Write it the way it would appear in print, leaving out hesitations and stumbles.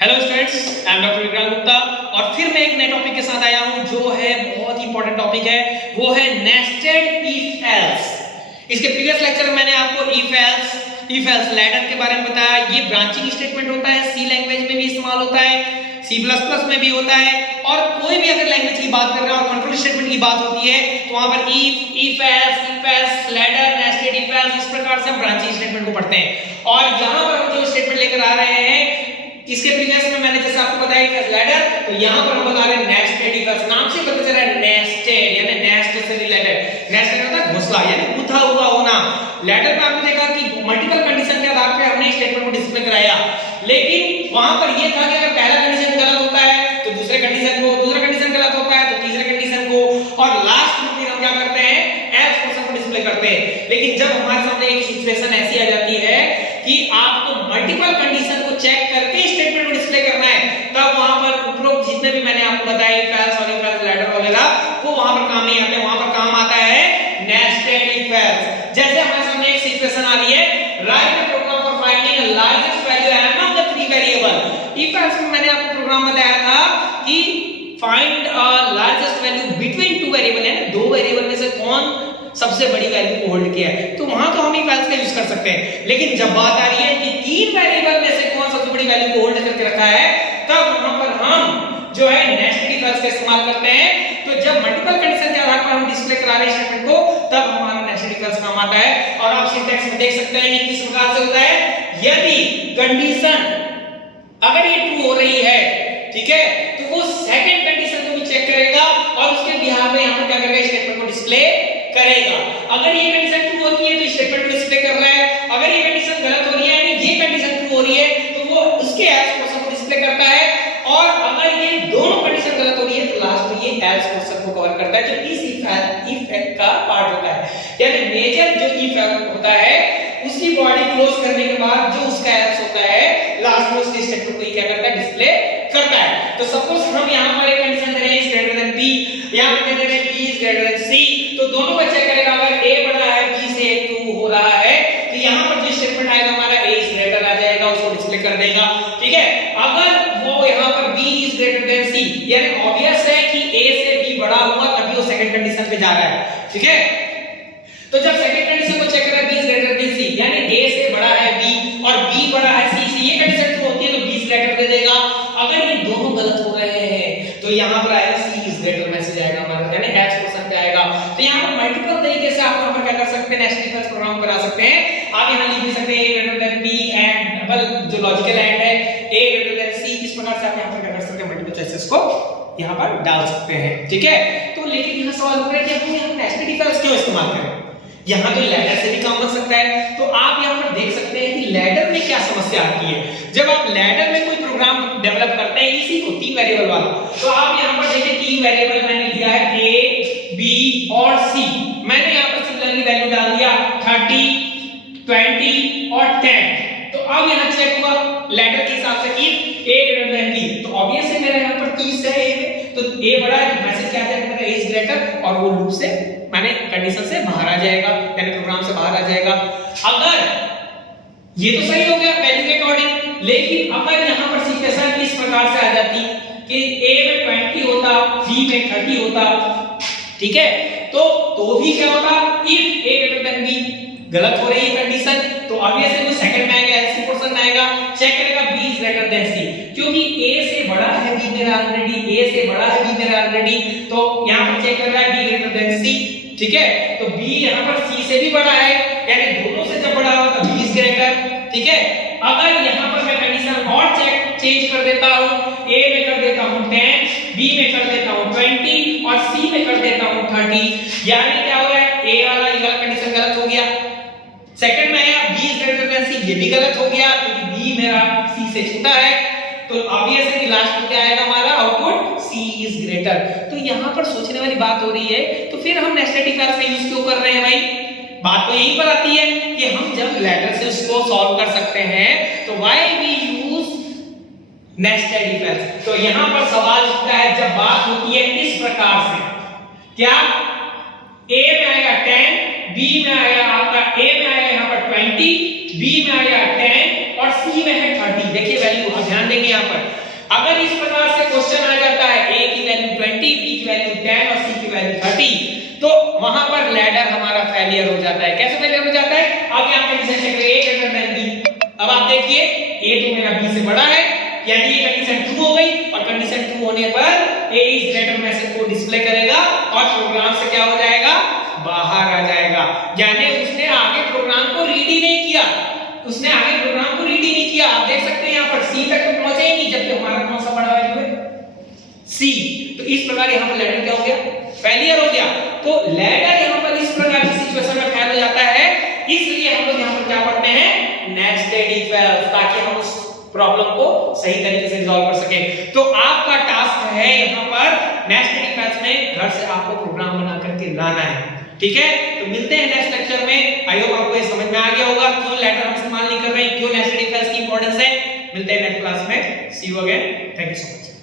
Hello students, I am doctor Vikrant Gupta और फिर मैं एक नए टॉपिक के साथ आया हूं जो है बहुत ही इंपॉर्टेंट टॉपिक है, वो है नेस्टेड इफ एल्स। इसके प्रीवियस लेक्चर में मैंने आपको इफ एल्स लैडर के बारे में बताया। ये ब्रांचिंग स्टेटमेंट होता है, सी लैंग्वेज में भी इस्तेमाल होता है, C++ में भी होता है, और कोई भी अगर लैंग्वेज की बात कर रहे हैं और कंट्रोल स्टेटमेंट की बात होती है तो वहां पर if else ladder, nested if else, इस प्रकार से हम ब्रांचिंग स्टेटमेंट को पढ़ते हैं। और यहां पर हम जो स्टेटमेंट लेकर आ रहे हैं, इसके प्रीवियस में मैंने जैसे आपको बताया इफ एल्स लैडर, तो यहां पर हम बता रहे हैं नेस्टेड इफ एल्स। नाम से पता चल रहा है नेस्टेड यानी नेस्ट से रिलेटेड। नेस्टेड होता है घोंसला यानी गुथा हुआ होना। लैडर में आपने देखा कि मल्टीपल कंडीशन के आधार पर हमने स्टेटमेंट को डिस्प्ले कराया, लेकिन वहां पर यह था कि अगर पहला कंडीशन गलत होता है तो दूसरे कंडीशन को, दूसरा कंडीशन गलत होता है तो तीसरे कंडीशन को, और लास्ट में फिर हम क्या करते हैं, एल्स पोर्शन को डिस्प्ले करते हैं। लेकिन जब हमारे सामने एक सिचुएशन ऐसी आ जाती है कि आपको मल्टीपल कंडीशन को चेक करके स्टेटमेंट को डिस्प्ले करना है, तब वहां पर उपरोक्त जितने भी मैंने आपको बताया इफ एल्स और इफ एल्स लैडर वगैरह, वो वहां पर काम नहीं आते। वहां पर काम आता है नेस्टेड इफ एल्स। जैसे हमारे सामने एक सिचुएशन आ रही है, write the program for finding the largest value among the three variable. If else में मैंने आपको प्रोग्राम बताया था कि find largest value between two variable, है ना, दो वेरिएबल में से कौन सबसे बड़ी वैल्यू को होल्ड किया है, तो वहां तो हम इफ एल्स का यूज कर सकते हैं। लेकिन जब बात आ रही है कि तीन वेरिएबल में से कौन सबसे बड़ी वैल्यू को होल्ड करके रखा है, तब वहां पर हम जो है नेस्टेड इफ एल्स का इस्तेमाल करते हैं। तो जब मल्टीपल कंडीशन के आधार पर हम डिस्प्ले करा रहे हैं स्टेटमेंट को, तब हमारा नेस्टेड इफ एल्स काम आता है। और आप सिंटैक्स में देख सकते हैं कि किस प्रकार से होता है। यदि कंडीशन अगर ये ट्रू हो रही है, ठीक है, तो वो सेकंड कंडीशन को भी चेक करेगा और उसके बिहाफ में यहां पर क्या करेगा, स्टेटमेंट को डिस्प्ले करेगा। अगर ये कंडीशन ट्रू होती है तो स्टेटमेंट को डिस्प्ले कर रहा है, अगर ये कंडीशन गलत हो रही है यानी ये कंडीशन ट्रू हो रही है तो वो उसके एल्स पोर्शन को डिस्प्ले करता है, और अगर ये दोनों कंडीशन गलत हो रही है तो लास्ट में ये एल्स पोर्शन को कवर करता है, जो इस इफ का पार्ट होता है। यानी मेजर जो इफ होता है उसकी बॉडी क्लोज करने के बाद जो उसका एल्स होता है, लास्ट में उसके स्टेटमेंट को क्या करता है, डिस्प्ले करता है। तो सपोज हम यहां पर एक कंडीशन दे रहे हैं इज ग्रेटर देन बी, यहां पर दे रहे हैं बी इज ग्रेटर देन सी, तो दोनों को चेक करेगा। अगर ए बड़ा है बी से ट्रू हो रहा है तो यहां पर जो स्टेटमेंट आएगा हमारा ए इज ग्रेटर आ जाएगा, उसको डिस्प्ले कर देगा, ठीक है। अगर वो यहां पर बी इज ग्रेटर देन सी, यानी ऑब्वियस है कि ए से बी बड़ा हुआ तभी वो सेकंड कंडीशन पे जा रहा है, ठीक है। तो जब सेकंड कंडीशन को चेक करा बी इज ग्रेटर देन सी, यानी ए से बड़ा है बी और बी बड़ा है सी से, ये कंडीशन ट्रू होती है तो बी इज ग्रेटर दे देगा। अगर ये दोनों गलत हो रहे हैं तो यहां पर आएगा सी इज ग्रेटर मैसेज आएगा हमारा, यानी एल्स पोर्शन पे आएगा। तो यहां पर मल्टीपल तरीके से आप यहां पर क्या कर सकते हैं, नेस्टेड इफ एल्स प्रोग्राम बना सकते हैं। आप यहां लिख भी सकते हैं A greater than B and double जो लॉजिकल एंड है ए ग्रेटर देन सी, इस प्रकार से आप यहां पर क्या कर सकते हैं, मल्टीपल चॉइसेस को यहां पर डाल सकते हैं, ठीक है। तो लेकिन यहां सवाल उठ रहा है कि हम यहां नेस्टेड इफ एल्स क्यों इस्तेमाल करें, यहां तो लैडर से भी काम बन सकता है। तो आप यहां पर देख सकते हैं कि लैडर में क्या समस्या आती है। जब आप लैडर में कोई प्रोग्राम डेवलप करते हैं इसी को तीन वेरिएबल वाला, तो आप यहां पर देखिए तीन वेरिएबल मैंने लिया है ए बी और सी। मैंने यहां पर सिमिलरली वैल्यू डाल दिया 30 20 और 10। तो अब यहां चेक हुआ लैडर के हिसाब से if a greater than b, तो ऑब्वियसली मेरा यहां पर 30 है ए में, तो ए बड़ा है तो मैसेज क्या आएगा मेरा ए इज ग्रेटर, और वो लूप से माने कंडीशन से बाहर आ जाएगा, यानी प्रोग्राम से बाहर आ जाएगा। अगर ये तो सही हो गया वैल्यू के अकॉर्डिंग, लेकिन अगर यहां पर सिचुएशन इस प्रकार से आ जाती कि a में 20 होता b में 30 होता, ठीक है, तो भी क्या होता, if a greater than b, गलत हो रही है कंडीशन तो ऑब्वियसली वो सेकंड में आएगा, एलसी पोर्शन में आएगा, चेक करेगा b is greater than c, क्योंकि a से बड़ा है b मेरा ऑलरेडी, a से बड़ा है b मेरा ऑलरेडी, तो यहां पर चेक कर रहा है b ग्रेटर देन c, ठीक है। तो b यहां पर c से भी बड़ा है, यानी दोनों से जब बड़ा होगा b इज ग्रेटर, ठीक है। अगर यहां पर मैं कंडीशन और चेंज कर देता हूं, a में कर देता हूं 10, b में कर देता हूं 20 और c में कर देता हूं 30, यानी क्या हो रहा है, a वाला ये कंडीशन गलत हो गया, सेकंड में आया b is greater than c, ये भी गलत हो गया क्योंकि b मेरा c से छोटा है, तो ऑब्वियस है कि लास्ट में क्या आएगा हमारा आउटपुट c इज ग्रेटर। तो यहां पर सोचने वाली बात हो रही है, तो फिर हम नेस्टेड इफ एल्स का यूज क्यों कर रहे हैं भाई। बात तो यही पर आती है कि हम जब लैडर से उसको सॉल्व कर सकते हैं तो why we use nested if else. तो यहां पर सवाल उठता है जब बात होती है इस प्रकार से, क्या a में आएगा 10, b में आया आपका a में आया यहां पर 20, b में आया 10 और c में है 30, 30। देखिए वैल्यू आप ध्यान देंगे यहाँ पर, अगर इस प्रकार से क्वेश्चन आ जाता है a की वैल्यू 20, b की वैल्यू 10 और c की वैल्यू 30, तो वहां पर लैडर हमारा फेलियर हो जाता है। कैसे फेलियर हो जाता है? अब यहाँ कंडीशन चेक करिए, a ग्रेटर देन b। अब आप देखिए a तो मेरा b से बड़ा है, यानी ये कंडीशन ट्रू हो गई, और कंडीशन ट्रू होने पर a इज ग्रेटर मैसेज को डिस्प्ले करेगा और प्रोग्राम से क्या हो जाएगा? बाहर आ जाएगा। यानी उसने आगे प्रोग्राम को रीड ही नहीं किया, उसने आगे प्रोग्राम को रीड ही नहीं किया। आप देख सकते हैं यहाँ पर c तक तो पहुंचे ही नहीं, जबकि हमारा कौन सा बड़ा वैल्यू है? c। तो इस प्रकार यहाँ पर लैडर क्या हो गया? फेलियर हो गया। तो लैडर यहाँ पर इस प्रकार की सिचुएशन में फेल हो जाता है, इसलिए हम लोग यहाँ पर क्या पढ़ते हैं? नेस्टेड इफ एल्स, ताकि हम उस प्रॉब्लम को सही तरीके से रिजॉल्व कर सके। तो आपका टास्क है यहाँ पर नेस्टेड इफ एल्स में घर से आपको प्रोग्राम बना करके लाना है। ठीक है, तो मिलते हैं नेक्स्ट लेक्चर में। आई होप आपको ये समझ में आ गया होगा क्यों लैडर हम इस्तेमाल नहीं कर रहे हैं, क्यों नेस्टेड इफ एल्स की इंपॉर्टेंस है। मिलते हैं नेक्स्ट क्लास में। See you again, thank you so much.